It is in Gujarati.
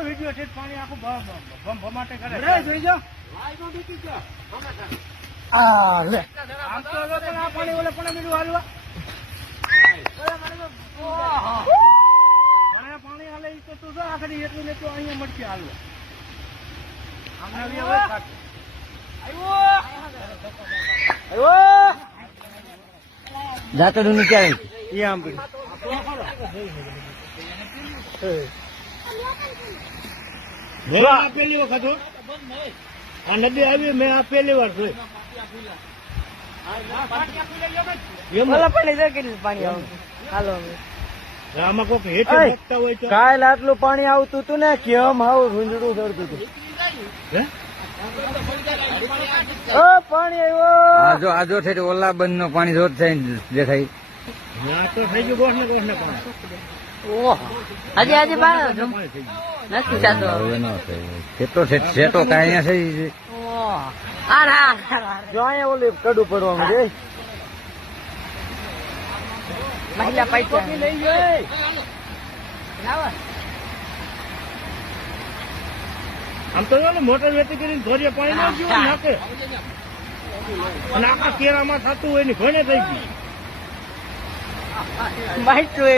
વિડિયો છે પાણી આખું ભમાટે કરે જોઈ જો લે આમ તો આ પાણી ઓલે પણ બીજું હાલવા પાણી હાલે તો તું જો આખરી એટલું ને તો અહીંયા મળશે હાલવા જાતો નું ક્યારે એ આમ પેલી વખત આ નદી આવી મેં આ પહેલી વાર જોઈ પાણી આવતું હાલો આમાં કોઈક હેઠે મોકતા હોય તો કાલ આટલું પાણી આવતું હતું ને કેમ આવું રૂંજડું ચડતું હતું પાણી આવ્યો આજો છે ઓલા બંધ નો પાણી જોર થઈને દેખાય તો થઈ ગયું ગોઠ ને પાણી હજી નથી થતો કેટલો સેટો કઈ અહીંયા છે જો અહીંયા ઓલી કડું પડવાનું છે મહિલા પૈસા લઈ જાય આમ તો મોટર વેતી કરીને ધોરીએ પાણી ના ગયું નાખે અને આખા કેરામાં થતું હોય ને ઘણે થઈ ગયું